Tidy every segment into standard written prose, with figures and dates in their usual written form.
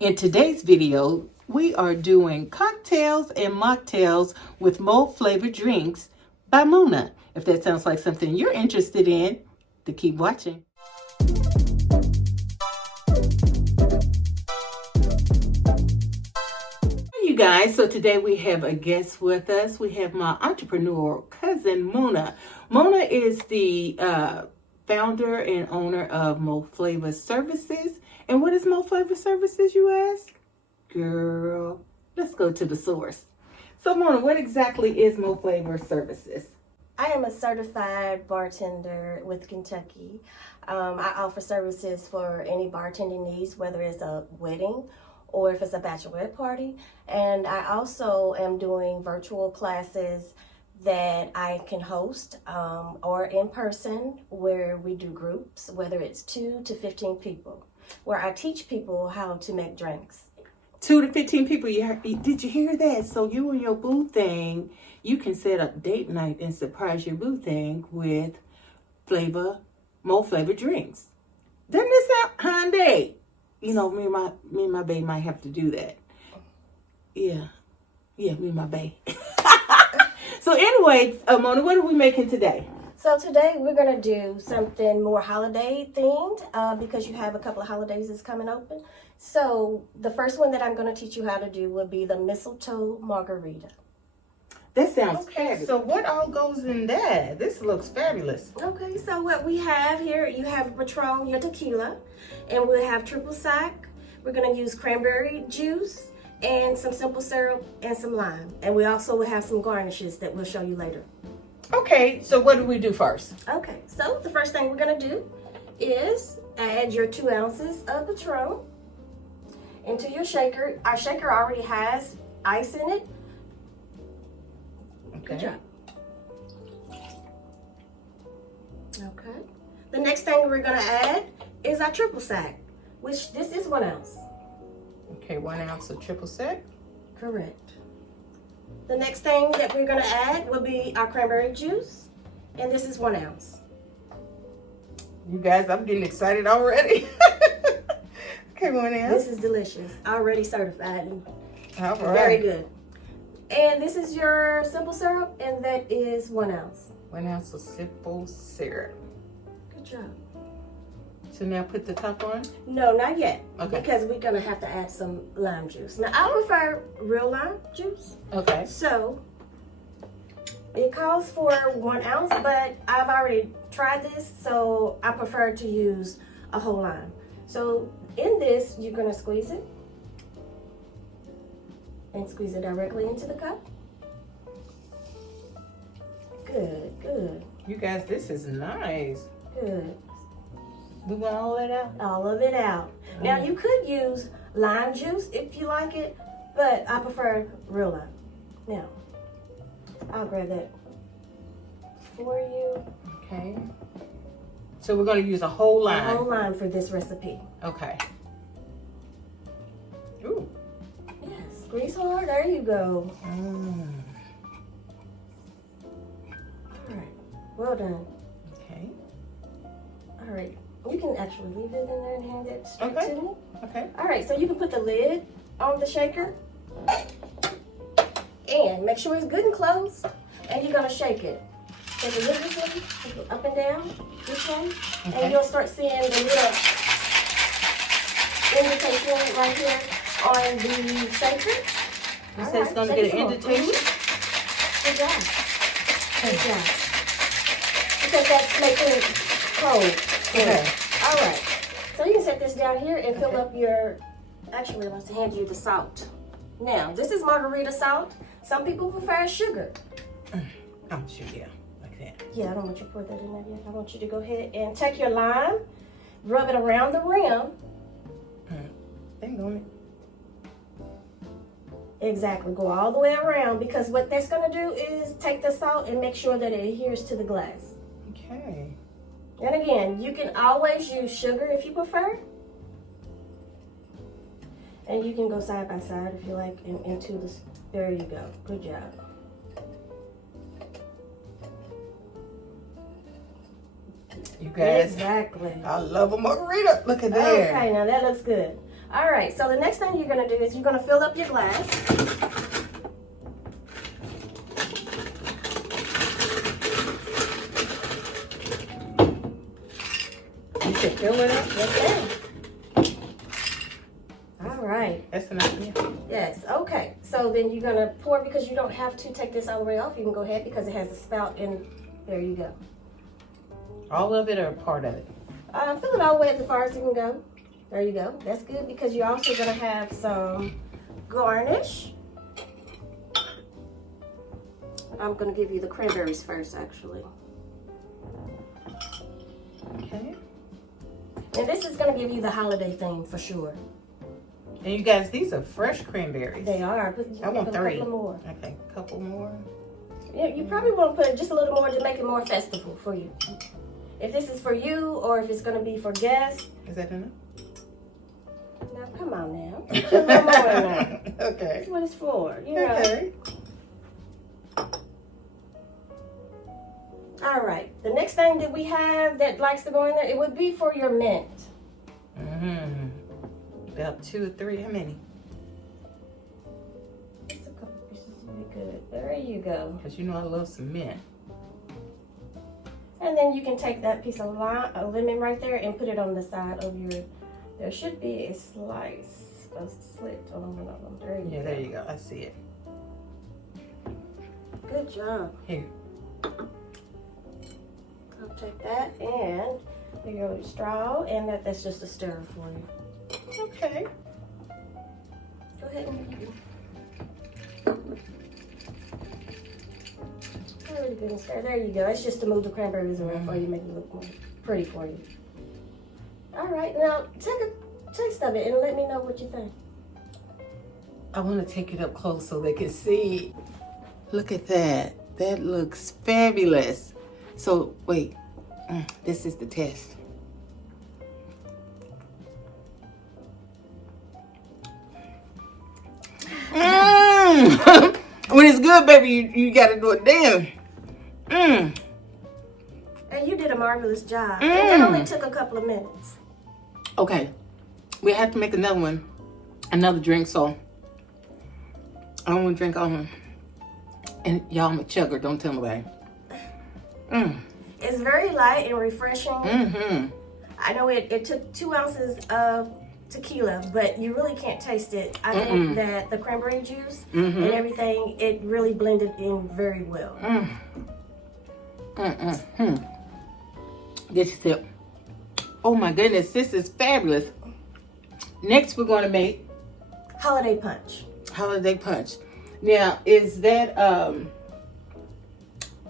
In today's video, we are doing cocktails and mocktails with mold flavored drinks by Mona. If that sounds like something you're interested in, then keep watching. Hey you guys, so today we have a guest with us. We have my entrepreneurial cousin, Mona. Mona is the founder and owner of Mold Flavor Services. And what is Mold Flavor Services, you ask? Girl, let's go to the source. So Mona, what exactly is Mold Flavor Services? I am a certified bartender with Kentucky. I offer services for any bartending needs, whether it's a wedding or if it's a bachelorette party. And I also am doing virtual classes that I can host or in person where we do groups, whether it's 2 to 15 people, where I teach people how to make drinks. 2 to 15 people. Did you hear that? So you and your boo thing, you can set up date night and surprise your boo thing with mold flavor drinks. Doesn't this sound Hyundai? You know, me and my bae might have to do that. Yeah, me and my bae. So anyway, Mona, what are we making today? So today we're going to do something more holiday themed because you have a couple of holidays that's coming open. So the first one that I'm going to teach you how to do will be the Mistletoe Margarita. That sounds fabulous. So what all goes in that? This looks fabulous. Okay, so what we have here, you have Patron, your tequila, and we'll have triple sec. We're going to use cranberry juice and some simple syrup and some lime. And we also will have some garnishes that we'll show you later. Okay, so what do we do first? Okay, so the first thing we're going to do is add your 2 ounces of Patron into your shaker. Our shaker already has ice in it. Okay. Good job. Okay. The next thing we're going to add is our triple sec, which this is 1 ounce. Okay, 1 ounce of triple sec. Correct. The next thing that we're going to add will be our cranberry juice, and this is 1 ounce. You guys, I'm getting excited already. Okay, 1 ounce. This is delicious. Already certified. All right. Very good. And this is your simple syrup, and that is 1 ounce. 1 ounce of simple syrup. Good job. So now put the top on? No, not yet. Okay. Because we're going to have to add some lime juice. Now, I prefer real lime juice. Okay. So, it calls for 1 ounce, but I've already tried this, so I prefer to use a whole lime. So, in this, you're going to squeeze it. And squeeze it directly into the cup. Good, good. You guys, this is nice. Good. We want all that out? All of it out. Now, you could use lime juice if you like it, but I prefer real lime. Now, I'll grab that for you. Okay. So we're going to use a whole lime. A whole lime for this recipe. Okay. Ooh. Yes, squeeze hard. There you go. Mm. All right. Well done. Okay. All right. You can actually leave it in there and hand it straight Okay. to me. Okay. All right. So you can put the lid on the shaker. And make sure it's good and closed. And you're going to shake it. So the lid is in, up and down, this way. Okay. And you'll start seeing the little indentation right here on the shaker. You say it's going to get an indentation? Good job. Good job. Because that's making it cold. Okay. All right. So you can set this down here and fill up your, actually I must hand you the salt. Now, this is margarita salt. Some people prefer sugar. Oh, sure, yeah. Like that. Yeah, I don't want you to pour that in there yet. I want you to go ahead and take your lime, rub it around the rim. Dang on it. Exactly. Go all the way around because what that's going to do is take the salt and make sure that it adheres to the glass. Okay. And again, you can always use sugar if you prefer. And you can go side by side if you like into this. There you go. Good job. You guys. Exactly. I love a margarita. Look at that. Okay, now that looks good. All right, so the next thing you're gonna do is you're gonna fill up your glass. You should fill it up. Yes, ma'am. All right. That's enough. Yeah. Yes, okay. So then you're gonna pour, because you don't have to take this all the way off. You can go ahead because it has a spout in. There you go. All of it or part of it? Fill it all the way as far as you can go. There you go. That's good because you're also gonna have some garnish. I'm gonna give you the cranberries first, actually. Okay. And this is gonna give you the holiday theme for sure. And you guys, these are fresh cranberries. They are. I want 3. A couple more. Okay, a couple more. Yeah, you probably want to put just a little more to make it more festival for you. If this is for you or if it's going to be for guests. Is that enough? Now, come on now. Put a little more in there. Okay. That's what it's for. You know. Okay. All right. The next thing that we have that likes to go in there, it would be for your mint. Mm-hmm. About 2 or 3. How many? Just a couple pieces would be good. There you go. Because you know I love some mint. And then you can take that piece of lemon right there and put it on the side of your. There should be a slice, a slit on one of them. There you go. There you go. I see it. Good job. Here. I'll take that and there you go, your straw, and that's just a stir for you. Okay. Go ahead and really good and stir. There you go. It's just to move the cranberries around for you, make it look more pretty for you. All right, now take a taste of it and let me know what you think. I want to take it up close so they can see. Look at that. That looks fabulous. So, wait. This is the test. When it's good, baby, you got to do it then. And you did a marvelous job. And it only took a couple of minutes. Okay. We have to make another one. Another drink, so I don't want to drink all of them. And y'all, I'm a chugger. Don't tell nobody. It's very light and refreshing. Mm-hmm. I know it took 2 ounces of tequila, but you really can't taste it. I think that the cranberry juice and everything, it really blended in very well. This is it. Oh my goodness, this is fabulous. Next, we're going to make Holiday punch. holiday punch. Now, is that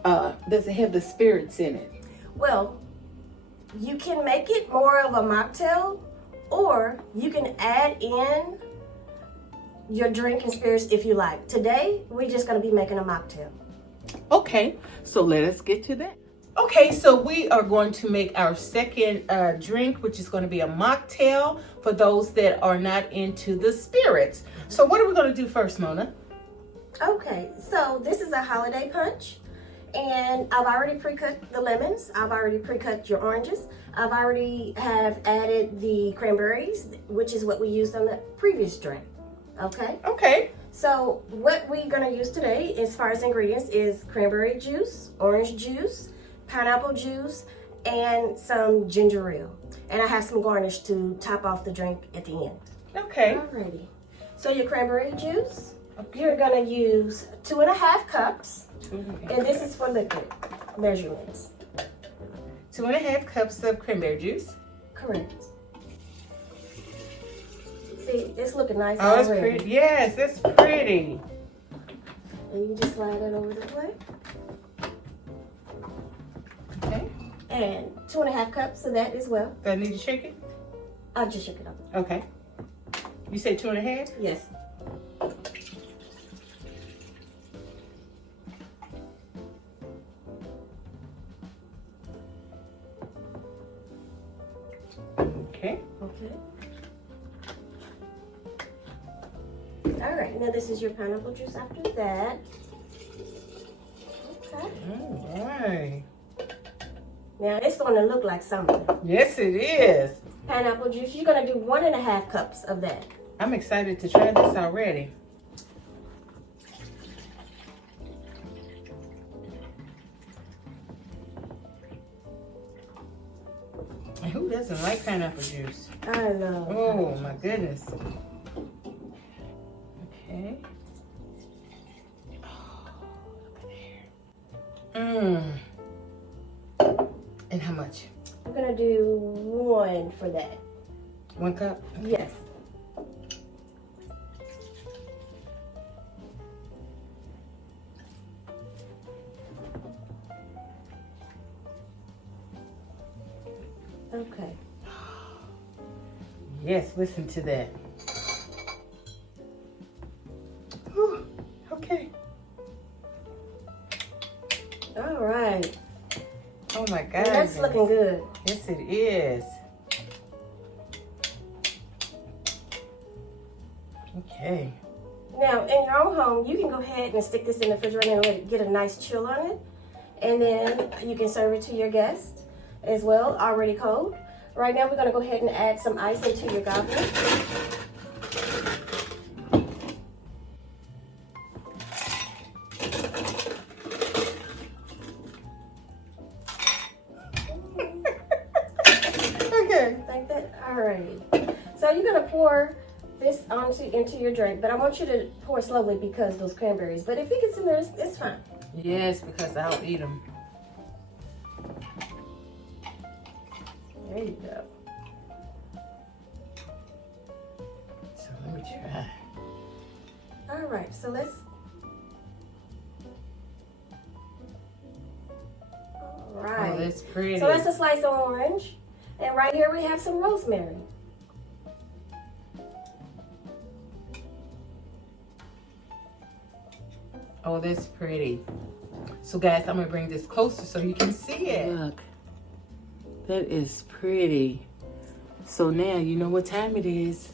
does it have the spirits in it? Well, you can make it more of a mocktail, or you can add in your drinking spirits if you like. Today, we're just going to be making a mocktail. Okay, so let us get to that. Okay, so we are going to make our second drink, which is going to be a mocktail for those that are not into the spirits. So what are we going to do first, Mona? Okay, so this is a holiday punch, and I've already pre-cut the lemons. I've already pre-cut your oranges. I've already have added the cranberries, which is what we used on the previous drink. Okay? Okay. So what we're going to use today as far as ingredients is cranberry juice, orange juice, pineapple juice, and some ginger ale. And I have some garnish to top off the drink at the end. Okay. Alrighty. So your cranberry juice, you're going to use 2.5 cups. And this is for liquid measurements. 2.5 cups of cranberry juice. Correct. See, it's looking nice Oh, it's already. pretty. Yes, it's pretty. And you just slide it over the plate. Okay. And 2.5 cups of that as well. Do I need to shake it? I'll just shake it up. Okay. You said 2.5? Yes. Okay. Okay. All right, now this is your pineapple juice after that. Okay. All right. Now it's going to look like something. Yes, it is. pineapple juice. You're gonna do 1.5 cups of that. I'm excited to try this already. And who doesn't like pineapple juice? I know. Oh my goodness. Okay. Oh, look at there. And how much? I'm gonna do 1 for that. 1 cup? Yes. Okay. Yes, listen to that. Whew, okay. All right. Oh my God. That's looking good. Yes, it is. Okay. Now, in your own home, you can go ahead and stick this in the refrigerator and let it get a nice chill on it. And then you can serve it to your guests as well, already cold. Right now, we're going to go ahead and add some ice into your goblet. Okay. Like that? Alrighty. So you're going to pour this into your drink, but I want you to pour slowly because those cranberries. But if it gets in there, it's fine. Yes, because I'll eat them. There you go. So let me try. All right, so let's. All right. Oh, that's pretty. So that's a slice of orange, and right here we have some rosemary. Oh, that's pretty. So guys, I'm gonna bring this closer so you can see it. Look, that is pretty. So now you know what time it is.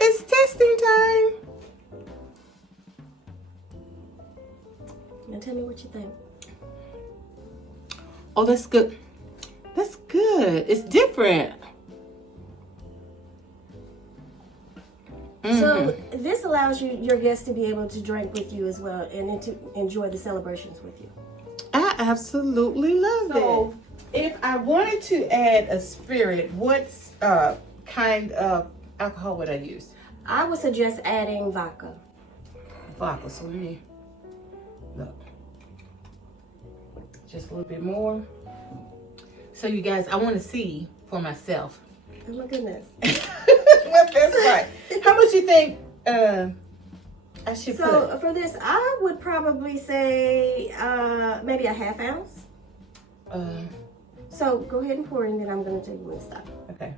It's testing time. Now tell me what you think. Oh, that's good. That's good. It's different. So this allows your guests to be able to drink with you as well and to enjoy the celebrations with you. I absolutely love it. So, if I wanted to add a spirit, what kind of alcohol would I use? I would suggest adding vodka. Vodka. So let me look. Just a little bit more. So you guys, I want to see for myself. Oh my goodness. What that's like. How much you think I should put? So for this, I would probably say maybe a half ounce. So go ahead and pour it, and then I'm going to tell you when to stop. Okay.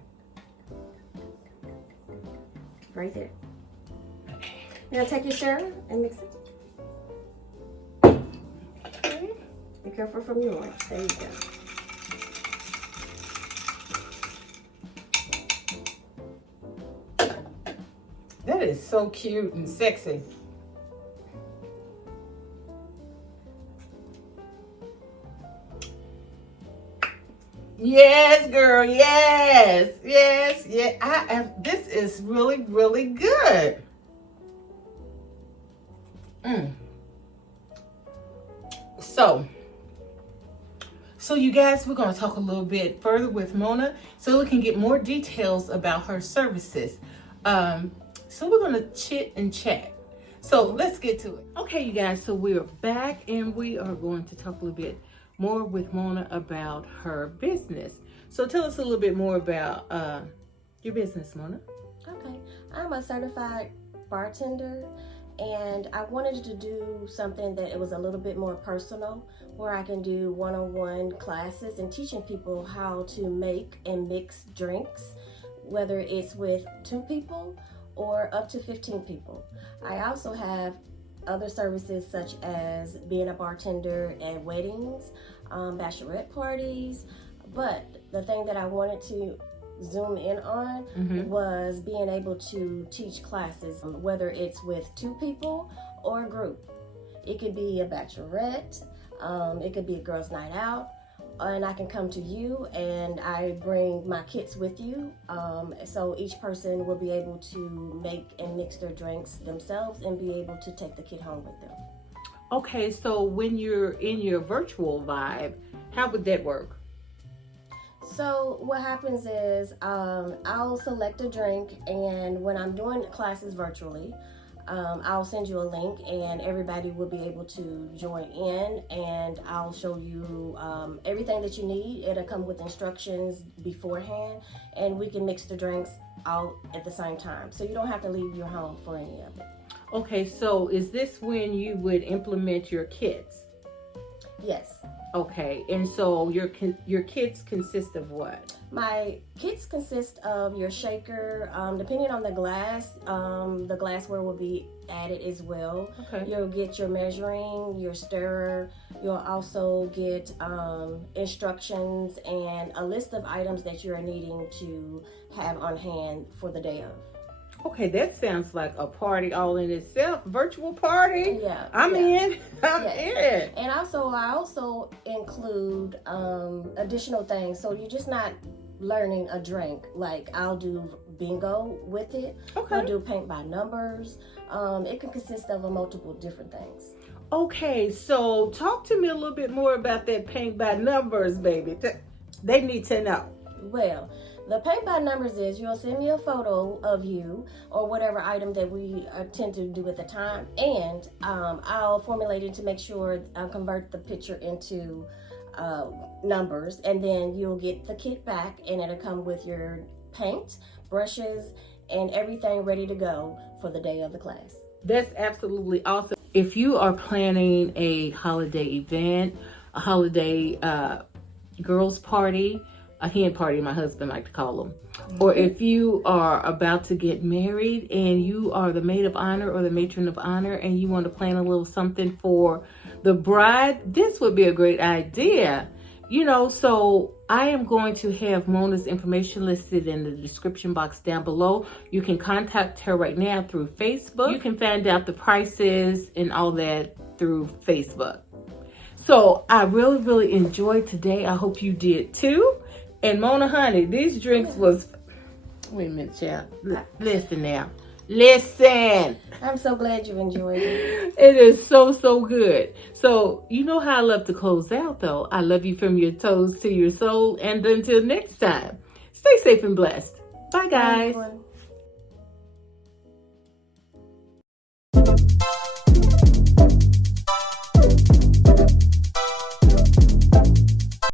Right there. Okay. Now take your stir and mix it. Okay. Be careful from your orange. There you go. That is so cute and sexy. Yes, girl. Yes, yes, yeah. This is really, really good. So you guys, we're going to talk a little bit further with Mona so we can get more details about her services. So we're going to chit and chat. So let's get to it. Okay, you guys, so we are back and we are going to talk a little bit more with Mona about her business. So tell us a little bit more about your business, Mona. Okay, I'm a certified bartender, and I wanted to do something that it was a little bit more personal, where I can do one-on-one classes and teaching people how to make and mix drinks, whether it's with 2 people or up to 15 people. I also have other services such as being a bartender at weddings, bachelorette parties, but the thing that I wanted to zoom in on was being able to teach classes, whether it's with 2 people or a group. It could be a bachelorette, it could be a girls' night out, and I can come to you, and I bring my kits with you. So each person will be able to make and mix their drinks themselves and be able to take the kit home with them. Okay, so when you're in your virtual vibe, how would that work? So what happens is I'll select a drink, and when I'm doing classes virtually, I'll send you a link, and everybody will be able to join in, and I'll show you everything that you need. It'll come with instructions beforehand, and we can mix the drinks out at the same time. So you don't have to leave your home for any of it. Okay, so is this when you would implement your kits? Yes. Okay, and so your kits consist of what? My kits consist of your shaker, depending on the glassware will be added as well. Okay. You'll get your measuring, your stirrer. You'll also get instructions and a list of items that you're needing to have on hand for the day of. Okay, that sounds like a party all in itself. Virtual party? Yeah. I'm in. I'm Yes. in. And I also include additional things. So you're just not learning a drink. Like I'll do bingo with it. Okay. I'll do paint by numbers. It can consist of multiple different things. Okay, so talk to me a little bit more about that paint by numbers, baby. They need to know. Well, the paint by numbers is you'll send me a photo of you or whatever item that we tend to do at the time, and I'll formulate it to make sure I convert the picture into numbers, and then you'll get the kit back, and it'll come with your paint, brushes, and everything ready to go for the day of the class. That's absolutely awesome. If you are planning a holiday event, a holiday girls party, a hen party, my husband like to call them, or if you are about to get married and you are the maid of honor or the matron of honor and you want to plan a little something for the bride, this would be a great idea. You know, so I am going to have Mona's information listed in the description box down below. You can contact her right now through Facebook. You can find out the prices and all that through Facebook. So I really, really enjoyed today. I hope you did too. And Mona, honey, these drinks was... Wait a minute, child. Listen now. Listen. I'm so glad you enjoyed it. It is so, so good. So, you know how I love to close out, though. I love you from your toes to your soul. And until next time, stay safe and blessed. Bye, guys. Bye, everyone.